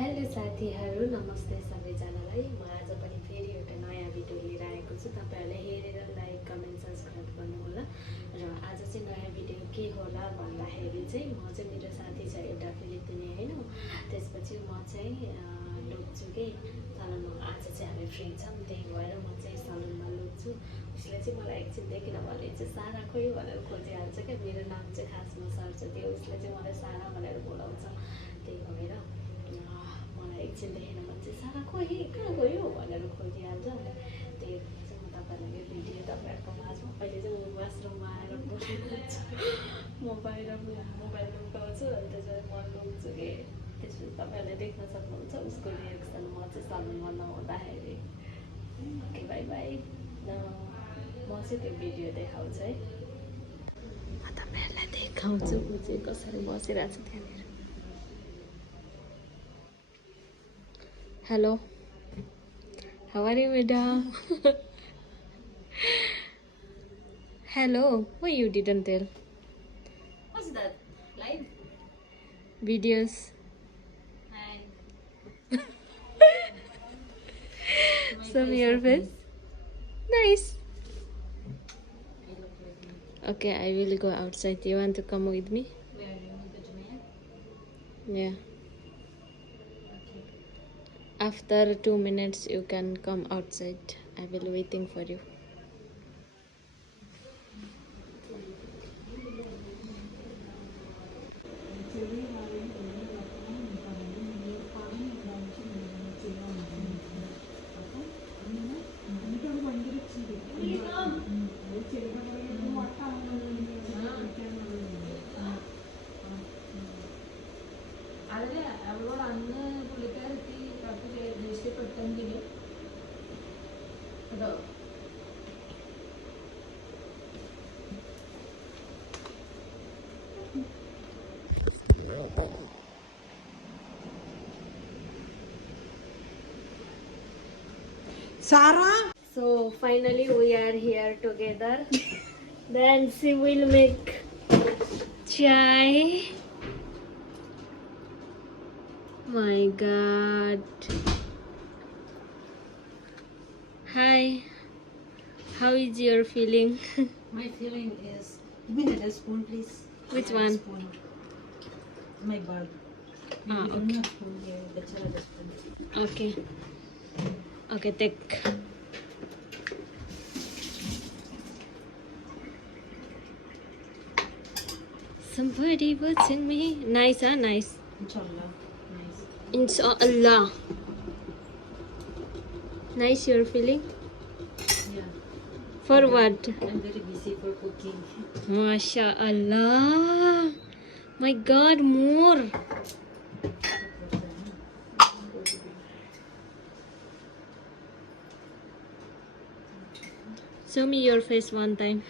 हेलो साथीहरू, नमस्ते सबैजनालाई। म आज पनि फेरि एउटा नयाँ भिडियो लिएर आएको छु। तपाईँहरूले हेरेर लाइक, कमेन्ट, सब्सक्राइब गर्नुहोला। र आज चाहिँ नयाँ भिडियो के होला भन्दाखेरि चाहिँ म चाहिँ मेरो साथी छ एउटा फिलिपिनी होइन, त्यसपछि म चाहिँ लुक्छु कि सलुनमा। आज चाहिँ हामी फ्री छौँ, त्यही भएर म चाहिँ सलुनमा लुक्छु। उसले चाहिँ मलाई एकछिन देखिन भने चाहिँ सारा खोइ भनेर खोजिहाल्छ क्या। मेरो नाम चाहिँ खासमा सर्छ त्यो, उसले चाहिँ मलाई सारा भनेर बोलाउँछ। त्यही भएर मलाई एकछिन देखेन भने चाहिँ सारा खोइ कहाँ गयो भनेर खोजिहाल्छ। अनि त्यही चाहिँ म तपाईँहरूलाई यो भिडियो तपाईँहरूको माझमा अहिले चाहिँ म वासरुममा आएर बोलिरहेको म बाहिर मोबाइल लुकाउँछु अनि त्यसपछि म लुक्छु कि त्यसपछि तपाईँहरूले देख्न सक्नुहुन्छ उसको रिएक्सन म चाहिँ सलुनमा नहुँदाखेरि। Okay, bye bye. म चाहिँ त्यो भिडियो देखाउँछु है, म तपाईँहरूलाई देखाउँछु ऊ चाहिँ कसरी बसिरहेको छ त्यहाँनिर। Hello, how are you, madam? Hello, why you didn't tell? What's that? Live? Videos. Hi. Show me your face. Nice. Okay, I will go outside. You want to come with me? Where are you? Go to Maya? Yeah. Okay. After 2 minutes, you can come outside. I will waiting for you. അതിന് അവളോട് അന്ന് പുള്ളിക്കാരെത്തി അവർക്ക് ദേഷ്യപ്പെട്ടെങ്കിൽ കേട്ടോ. Sarah? So finally we are here together. Then she will make chai. My god. Hi. How is your feeling? My feeling is, give me that spoon please. Which My one? Spoon. My bulb. Ah, You okay. have spoon here, that's another spoon. Okay. Okay, take. Somebody watching me. Nice, huh? Nice. Inshallah. Nice. Inshallah. Nice your feeling? Yeah. For what? I'm very busy for cooking. MashaAllah. My god, more. Show me your face one time.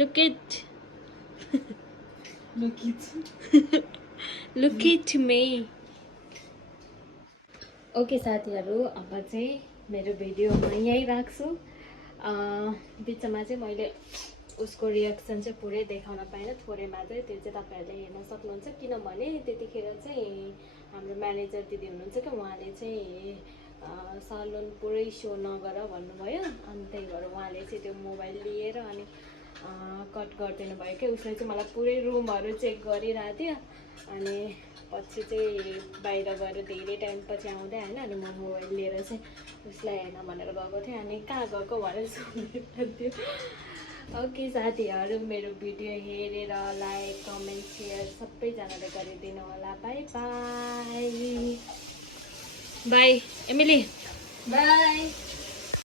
Look at. Look it. Look at me. Okay साथीहरू, अब चाहिँ मेरो भिडियो म यहीँ राख्छु। बिचमा चाहिँ मैले उसको रिएक्सन चाहिँ पुरै देखाउन पाइनँ, थोरैमा चाहिँ त्यो चाहिँ तपाईँहरूले हेर्न सक्नुहुन्छ। किनभने त्यतिखेर चाहिँ हाम्रो म्यानेजर दिदी हुनुहुन्छ क्या, उहाँले चाहिँ सलुन पुरै सो नगर भन्नुभयो। अनि त्यही भएर उहाँले चाहिँ त्यो मोबाइल लिएर अनि कट गरिदिनु भयो क्या। उसले चाहिँ मलाई पुरै रुमहरू चेक गरिरहेको थियो। अनि पछि चाहिँ बाहिर गएर धेरै टाइमपछि आउँदै होइन, अनि म मोबाइल लिएर चाहिँ उसलाई हेर्न भनेर गएको थिएँ। अनि कहाँ गएको भनेर सोधिरहन्थ्यो। ओके साथीहरू, मेरो भिडियो हेरेर लाइक, कमेन्ट, सेयर सबैजनाले गरिदिनु होला। By by. By Emily. Bye.